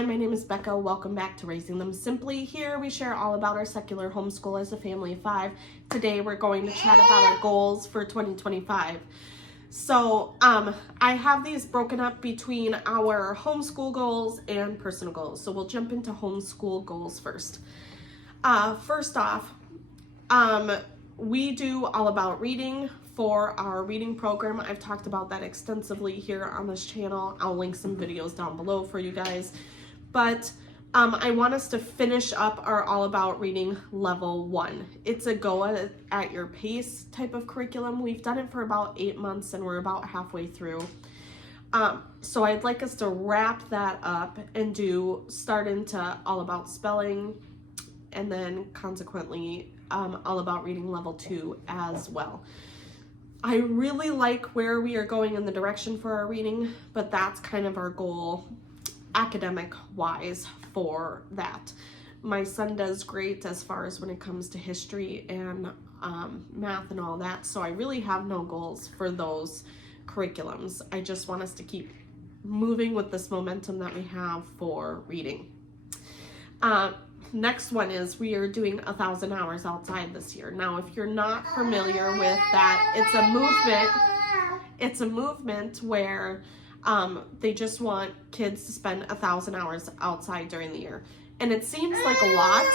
Hi, my name is Becca. Welcome back to Raising Them Simply. Here we share all about our secular homeschool as a family of 5. Today we're going to chat about our goals for 2025. So I have these broken up between our homeschool goals and personal goals. So we'll jump into homeschool goals first. First off, we do all about reading for our reading program. I've talked about that extensively here on this channel. I'll link some videos down below for you guys. But I want us to finish up our All About Reading Level 1. It's a go at your pace type of curriculum. We've done it for about 8 months and we're about halfway through. So I'd like us to wrap that up and start into All About Spelling, and then consequently All About Reading Level 2 as well. I really like where we are going in the direction for our reading, but that's kind of our goal academic wise for that. My son does great as far as when it comes to history and math and all that, so I really have no goals for those curriculums. I just want us to keep moving with this momentum that we have for reading. Next one is we are doing 1,000 hours outside this year. Now, if you're not familiar with that, it's a movement where they just want kids to spend 1,000 hours outside during the year. And it seems like a lot,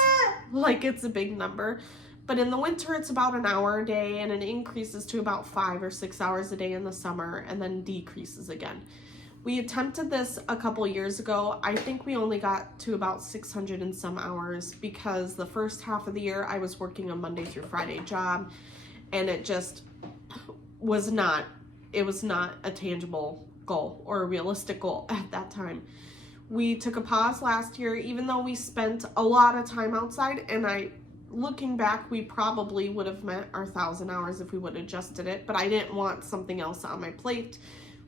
like it's a big number, but in the winter it's about an hour a day, and it increases to about 5 or 6 hours a day in the summer and then decreases again. We attempted this a couple years ago. I think we only got to about 600 and some hours because the first half of the year I was working a Monday through Friday job, and it just was not a tangible goal or a realistic goal at that time. We took a pause last year, even though we spent a lot of time outside, and looking back, we probably would have met our 1,000 hours if we would have adjusted it, but I didn't want something else on my plate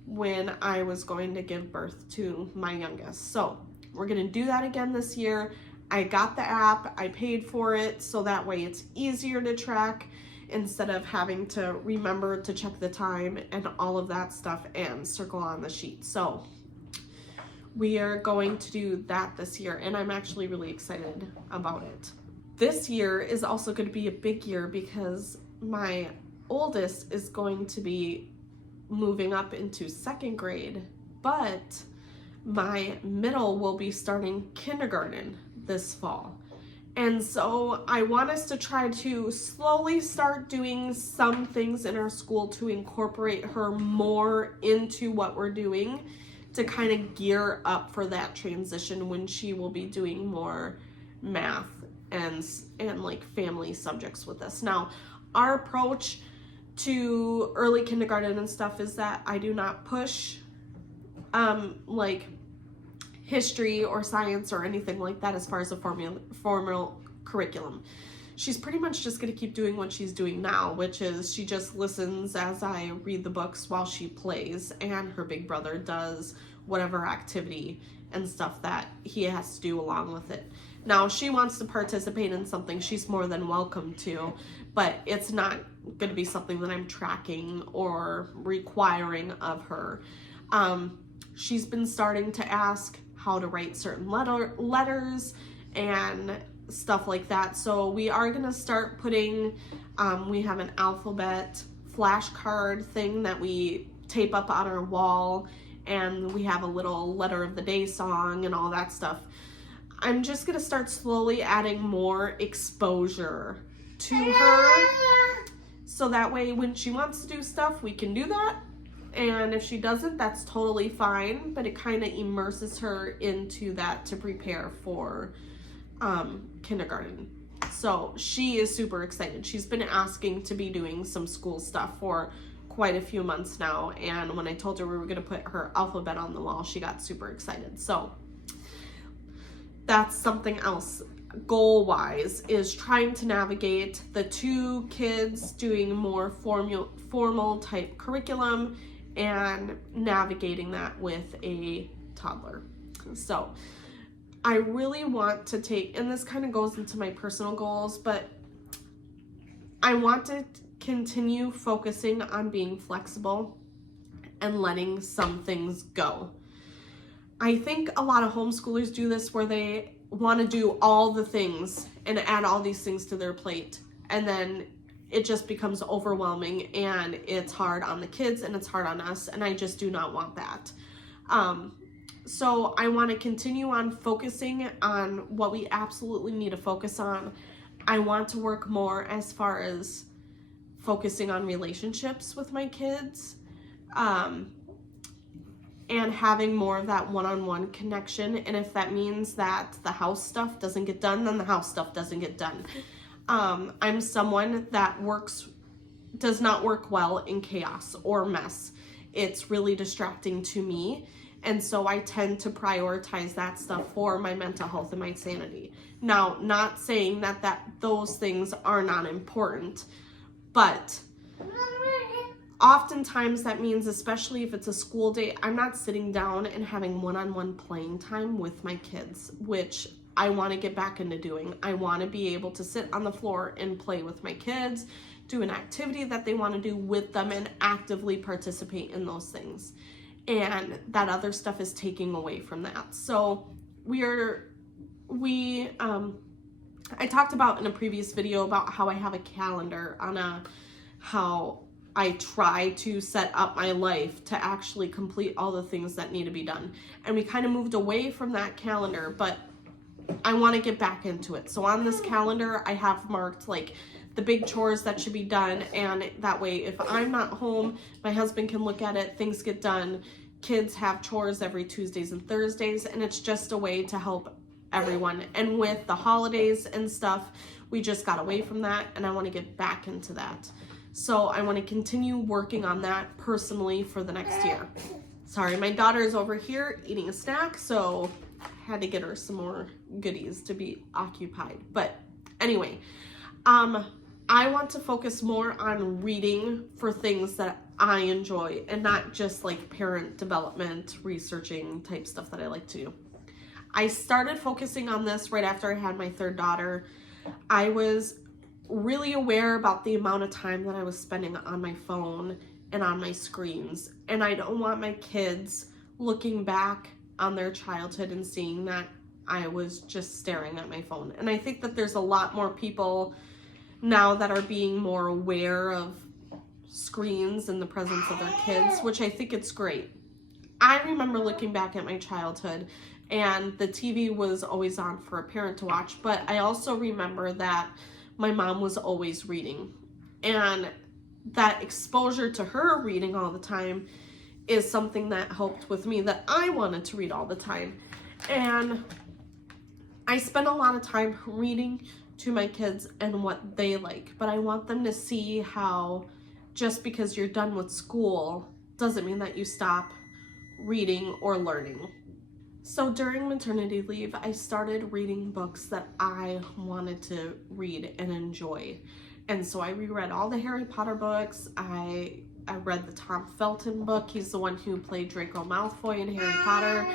when I was going to give birth to my youngest. So we're going to do that again this year. I got the app, I paid for it, so that way it's easier to track instead of having to remember to check the time and all of that stuff and circle on the sheet. So we are going to do that this year, and I'm actually really excited about it. This year is also going to be a big year because my oldest is going to be moving up into 2nd grade, but my middle will be starting kindergarten this fall. And so I want us to try to slowly start doing some things in our school to incorporate her more into what we're doing, to kind of gear up for that transition when she will be doing more math and like family subjects with us. Now, our approach to early kindergarten and stuff is that I do not push like history or science or anything like that as far as a formal curriculum. She's pretty much just going to keep doing what she's doing now, which is she just listens as I read the books while she plays, and her big brother does whatever activity and stuff that he has to do along with it. Now, if she wants to participate in something, she's more than welcome to, but it's not going to be something that I'm tracking or requiring of her. She's been starting to ask how to write certain letters and stuff like that. So we are going to start putting, we have an alphabet flashcard thing that we tape up on our wall, and we have a little letter of the day song and all that stuff. I'm just going to start slowly adding more exposure to her, so that way when she wants to do stuff, we can do that. And if she doesn't, that's totally fine, but it kind of immerses her into that to prepare for kindergarten. So she is super excited. She's been asking to be doing some school stuff for quite a few months now, and when I told her we were going to put her alphabet on the wall, she got super excited. So that's something else goal-wise, is trying to navigate the 2 kids doing more formal type curriculum and navigating that with a toddler. So I really want to take, and this kind of goes into my personal goals, but I want to continue focusing on being flexible and letting some things go. I think a lot of homeschoolers do this where they want to do all the things and add all these things to their plate, and then it just becomes overwhelming and it's hard on the kids and it's hard on us, and I just do not want that. So I want to continue on focusing on what we absolutely need to focus on. I want to work more as far as focusing on relationships with my kids, and having more of that one-on-one connection. And if that means that the house stuff doesn't get done, then the house stuff doesn't get done. I'm someone that does not work well in chaos or mess. It's really distracting to me. And so I tend to prioritize that stuff for my mental health and my sanity. Now, not saying that those things are not important, but oftentimes that means, especially if it's a school day, I'm not sitting down and having one-on-one playing time with my kids, which I want to get back into doing. I want to be able to sit on the floor and play with my kids, do an activity that they want to do with them, and actively participate in those things. And that other stuff is taking away from that. So I talked about in a previous video about how I have a calendar on how I try to set up my life to actually complete all the things that need to be done. And we kind of moved away from that calendar, but I want to get back into it. So on this calendar, I have marked like the big chores that should be done, and that way if I'm not home, my husband can look at it, things get done. Kids have chores every Tuesdays and Thursdays, and it's just a way to help everyone. And with the holidays and stuff, we just got away from that, and I want to get back into that. So I want to continue working on that personally for the next year. Sorry, my daughter is over here eating a snack, so I had to get her some more goodies to be occupied. But anyway, I want to focus more on reading for things that I enjoy, and not just like parent development, researching type stuff that I like to do. I started focusing on this right after I had my third daughter. I was really aware about the amount of time that I was spending on my phone and on my screens, and I don't want my kids looking back on their childhood and seeing that I was just staring at my phone. And I think that there's a lot more people now that are being more aware of screens and the presence of their kids, which I think it's great. I remember looking back at my childhood and the TV was always on for a parent to watch, but I also remember that my mom was always reading, and that exposure to her reading all the time is something that helped with me, that I wanted to read all the time. And I spend a lot of time reading to my kids and what they like, but I want them to see how just because you're done with school doesn't mean that you stop reading or learning. So during maternity leave, I started reading books that I wanted to read and enjoy. And so I reread all the Harry Potter books. I read the Tom Felton book. He's the one who played Draco Malfoy in Harry Potter.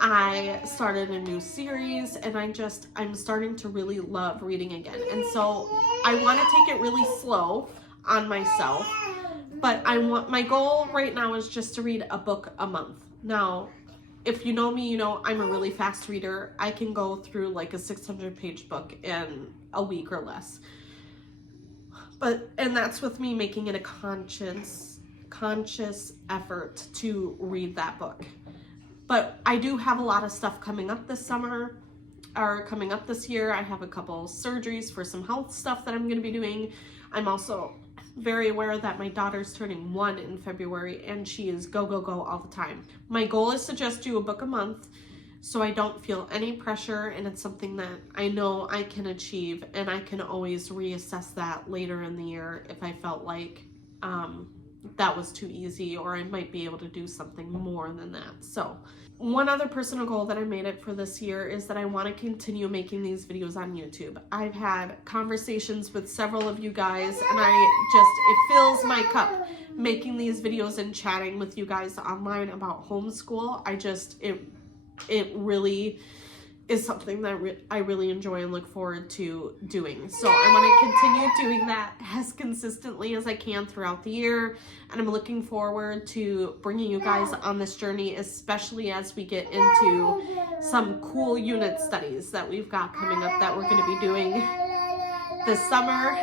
I started a new series, and I'm starting to really love reading again. And so I want to take it really slow on myself, but my goal right now is just to read a book a month. Now, if you know me, you know I'm a really fast reader. I can go through like a 600-page book in a week or less. And that's with me making it a conscious effort to read that book. But I do have a lot of stuff coming up this summer, or coming up this year. I have a couple surgeries for some health stuff that I'm going to be doing. I'm also very aware that my daughter's turning 1 in February, and she is go, go, go all the time. My goal is to just do a book a month so I don't feel any pressure, and it's something that I know I can achieve, and I can always reassess that later in the year if I felt like that was too easy, or I might be able to do something more than that. So one other personal goal that I made it for this year is that I want to continue making these videos on YouTube. I've had conversations with several of you guys, and it fills my cup making these videos and chatting with you guys online about homeschool. It really is something that I really enjoy and look forward to doing. So I want to continue doing that as consistently as I can throughout the year. And I'm looking forward to bringing you guys on this journey, especially as we get into some cool unit studies that we've got coming up that we're going to be doing this summer,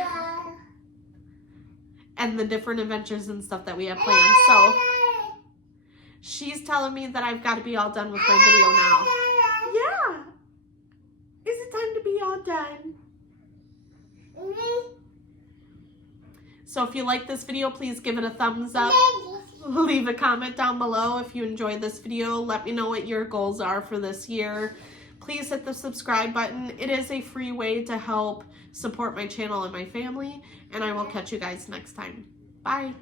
and the different adventures and stuff that we have planned. So she's telling me that I've got to be all done with my video now. Yeah. Is it time to be all done? So if you like this video, please give it a thumbs up. Leave a comment down below if you enjoyed this video. Let me know what your goals are for this year. Please hit the subscribe button. It is a free way to help support my channel and my family. And I will catch you guys next time. Bye.